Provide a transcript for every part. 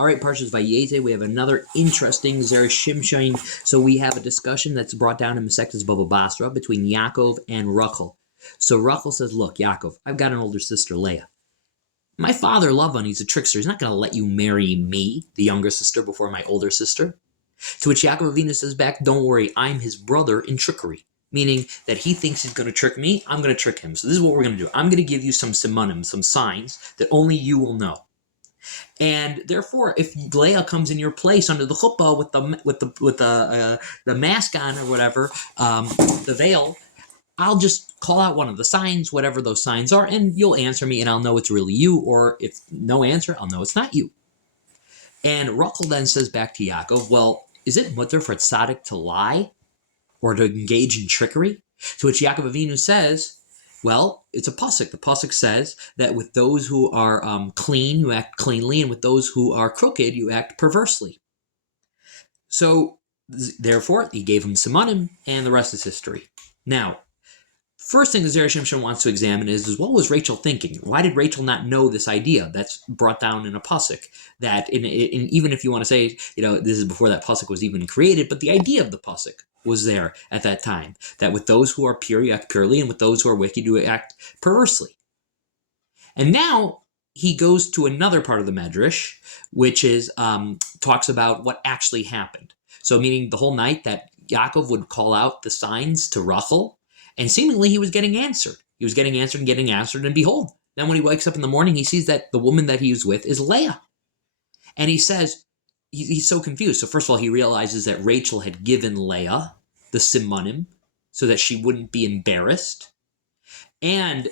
All right, Parshas Vayetzei, we have another interesting Zera Shimshon. So we have a discussion that's brought down in Masechtas Bava Basra between Yaakov and Rachel. So Rachel says, look, Yaakov, I've got an older sister, Leah. My father, Lavan, he's a trickster. He's not going to let you marry me, the younger sister, before my older sister. To which Yaakov Avinu says back, don't worry, I'm his brother in trickery. Meaning that he thinks he's going to trick me, I'm going to trick him. So this is what we're going to do. I'm going to give you some simanim, some signs that only you will know. And therefore, if Leah comes in your place under the chuppah with the mask on or whatever, the veil, I'll just call out one of the signs, whatever those signs are, and you'll answer me, and I'll know it's really you. Or if no answer, I'll know it's not you. And Rachel then says back to Yaakov, well, is it mutter for tzaddik to lie or to engage in trickery? To which Yaakov Avinu says, well, it's a pasuk. The pasuk says that with those who are clean, you act cleanly, and with those who are crooked, you act perversely. So, therefore, he gave him simanim, and the rest is history. Now, first thing the Zera Shimshon wants to examine is what was Rachel thinking? Why did Rachel not know this idea that's brought down in a pasuk? That even if you want to say, this is before that pasuk was even created, but the idea of the pasuk was there at that time, that with those who are pure, you act purely, and with those who are wicked, you act perversely. And now he goes to another part of the Medrash, which is talks about what actually happened. So meaning the whole night that Yaakov would call out the signs to Rachel, and seemingly he was getting answered. He was getting answered and getting answered, and behold, then when he wakes up in the morning, he sees that the woman that he was with is Leah. And he says, he's so confused. So first of all, he realizes that Rachel had given Leah the simanim so that she wouldn't be embarrassed. And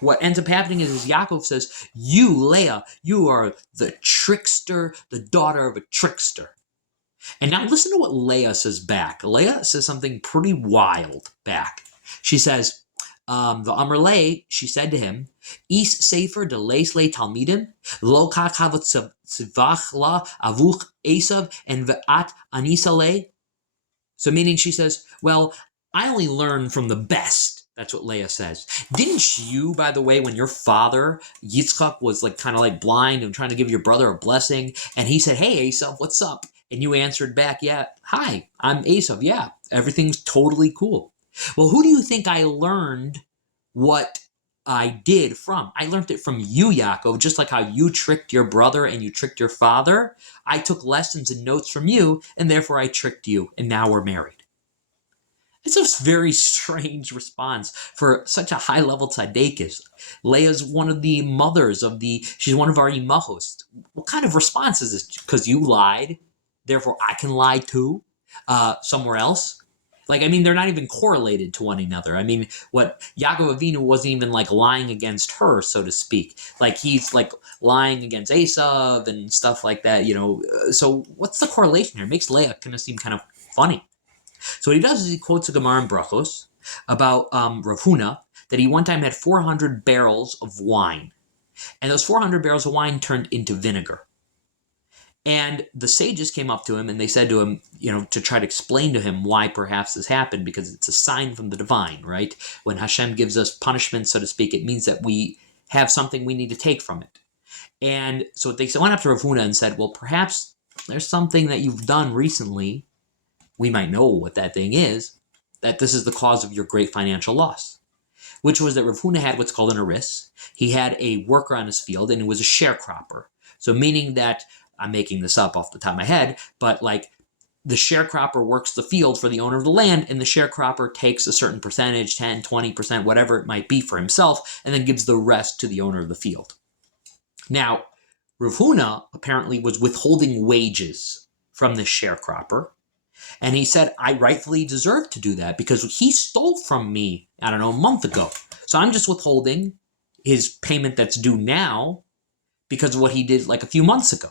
what ends up happening is Yaakov says, you, Leah, you are the trickster, the daughter of a trickster. And now listen to what Leah says back. Leah says something pretty wild back. She says, the Amrle, she said to him, Is sefer de leis le talmidim, lo kakavat tzivach la avuch esav and ve'at anisa le. So meaning she says, well, I only learn from the best. That's what Leah says. Didn't you, by the way, when your father, Yitzchak, was kind of blind and trying to give your brother a blessing, and he said, hey, Esav, what's up? And you answered back, yeah, hi, I'm Esav, yeah, everything's totally cool. Well, who do you think I learned what I did from? I learned it from you, Yaakov, just like how you tricked your brother and you tricked your father. I took lessons and notes from you, and therefore I tricked you, and now we're married. It's a very strange response for such a high-level tzaddikus. Leah's one of the mothers she's one of our imachos. What kind of response is this? Because you lied, therefore I can lie too, somewhere else? They're not even correlated to one another. What Yaakov Avinu wasn't even lying against her, so to speak. He's lying against Esav and stuff like that, So what's the correlation here? It makes Leah kind of seem kind of funny. So what he does is he quotes a Gemara in Brachos about Rav Huna, that he one time had 400 barrels of wine. And those 400 barrels of wine turned into vinegar. And the sages came up to him and they said to him, to try to explain to him why perhaps this happened, because it's a sign from the divine, right? When Hashem gives us punishment, so to speak, it means that we have something we need to take from it. And so they went up to Rav Huna and said, well, perhaps there's something that you've done recently. We might know what that thing is, that this is the cause of your great financial loss, which was that Rav Huna had what's called an aris. He had a worker on his field, and it was a sharecropper. So meaning that, I'm making this up off the top of my head, but the sharecropper works the field for the owner of the land, and the sharecropper takes a certain percentage, 10, 20%, whatever it might be for himself, and then gives the rest to the owner of the field. Now, Rav Huna apparently was withholding wages from this sharecropper, and he said, I rightfully deserve to do that because he stole from me, a month ago. So I'm just withholding his payment that's due now because of what he did a few months ago.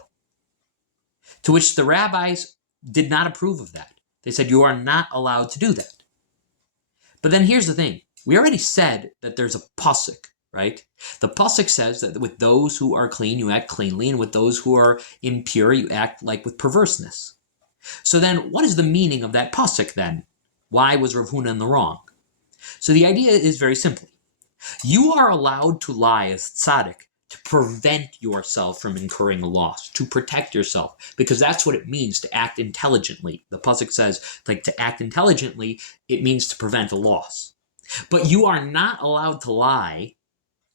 To which the rabbis did not approve of that. They said, you are not allowed to do that. But then here's the thing. We already said that there's a pasuk, right? The pasuk says that with those who are clean, you act cleanly, and with those who are impure, you act with perverseness. So then, what is the meaning of that pasuk then? Why was Rav Huna in the wrong? So the idea is very simply. You are allowed to lie as tzaddik to prevent yourself from incurring a loss, to protect yourself, because that's what it means to act intelligently. The pasuk says, like, to act intelligently, it means to prevent a loss. But you are not allowed to lie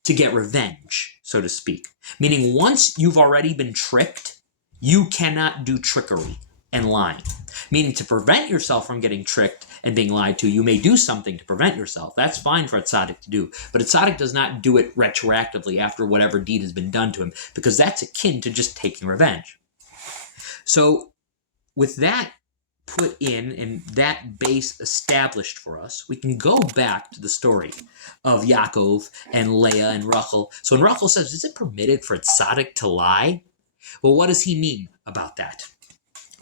to get revenge, so to speak. Meaning, once you've already been tricked, you cannot do trickery and lying. Meaning, to prevent yourself from getting tricked and being lied to, you may do something to prevent yourself. That's fine for a tzaddik to do. But a tzaddik does not do it retroactively after whatever deed has been done to him, because that's akin to just taking revenge. So, with that put in and that base established for us, we can go back to the story of Yaakov and Leah and Rachel. So when Rachel says, is it permitted for a tzaddik to lie? Well, what does he mean about that?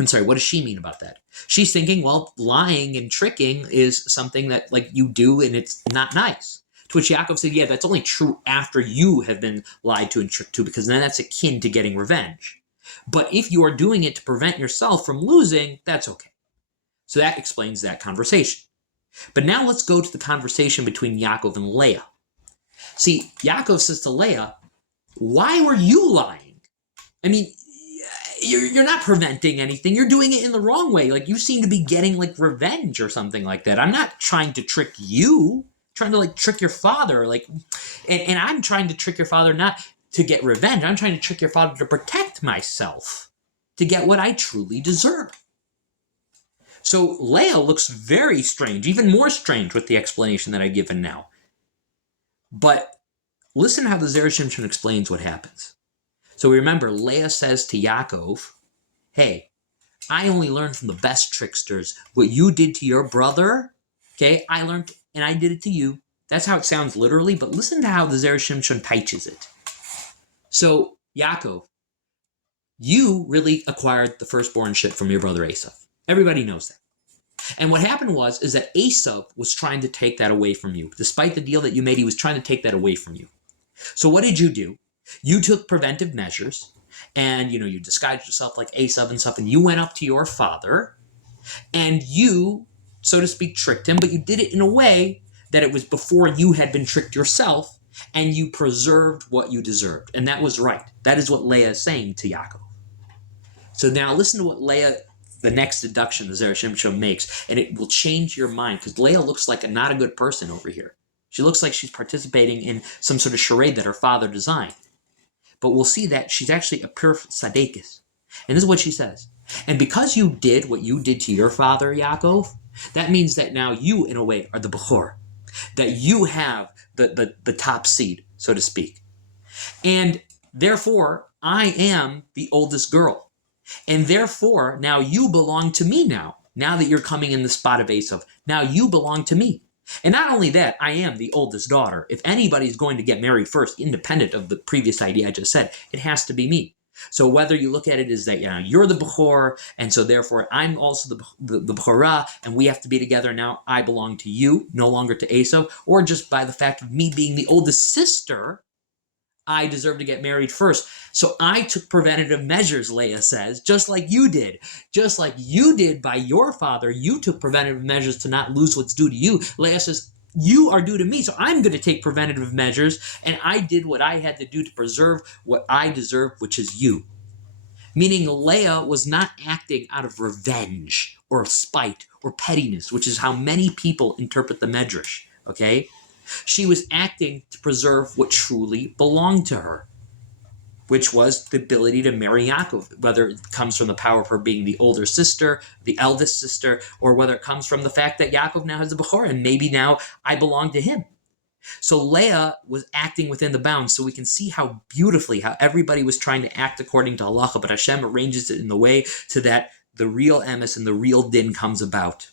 I'm sorry, what does she mean about that? She's thinking, well, lying and tricking is something that, like, you do and it's not nice. To which Yaakov said, yeah, that's only true after you have been lied to and tricked to, because then that's akin to getting revenge. But if you are doing it to prevent yourself from losing, that's okay. So that explains that conversation. But now let's go to the conversation between Yaakov and Leah. See, Yaakov says to Leah, why were you lying? I mean, you're not preventing anything. You're doing it in the wrong way. Like, you seem to be getting, like, revenge or something like that. I'm not trying to trick you. I'm trying to, like, trick your father. Like, and I'm trying to trick your father not to get revenge. I'm trying to trick your father to protect myself, to get what I truly deserve. So Leah looks very strange, even more strange with the explanation that I've given now. But listen how the Zera Shimshon explains what happens. So remember, Leah says to Yaakov, hey, I only learned from the best tricksters. What you did to your brother, okay, I learned and I did it to you. That's how it sounds literally, but listen to how the Zera Shimshon teaches it. So, Yaakov, you really acquired the firstbornship from your brother Esau. Everybody knows that. And what happened is that Esau was trying to take that away from you. Despite the deal that you made, he was trying to take that away from you. So what did you do? You took preventive measures, and you disguised yourself like Esau and stuff, and you went up to your father, and you, so to speak, tricked him, but you did it in a way that it was before you had been tricked yourself, and you preserved what you deserved. And that was right. That is what Leah is saying to Yaakov. So now listen to what Leah, the next deduction the Zera Shimshon makes, and it will change your mind, because Leah looks like not a good person over here. She looks like she's participating in some sort of charade that her father designed. But we'll see that she's actually a pure tzaddikus. And this is what she says. And because you did what you did to your father, Yaakov, that means that now you, in a way, are the Bechor. That you have the top seed, so to speak. And therefore, I am the oldest girl. And therefore, now you belong to me now that you're coming in the spot of Esau. Now you belong to me. And not only that, I am the oldest daughter. If anybody's going to get married first, independent of the previous idea I just said, it has to be me. So whether you look at it as that you're the Bechor, and so therefore I'm also the Bechorah, and we have to be together now, I belong to you, no longer to Esau, or just by the fact of me being the oldest sister, I deserve to get married first. So I took preventative measures, Leah says, just like you did. Just like you did by your father, you took preventative measures to not lose what's due to you. Leah says, you are due to me, so I'm going to take preventative measures, and I did what I had to do to preserve what I deserve, which is you. Meaning Leah was not acting out of revenge or spite or pettiness, which is how many people interpret the Medrash, okay? She was acting to preserve what truly belonged to her, which was the ability to marry Yaakov, whether it comes from the power of her being the older sister, the eldest sister, or whether it comes from the fact that Yaakov now has a Bechor, and maybe now I belong to him. So Leah was acting within the bounds, so we can see how beautifully, how everybody was trying to act according to halacha, but Hashem arranges it in the way so that the real emes and the real din comes about.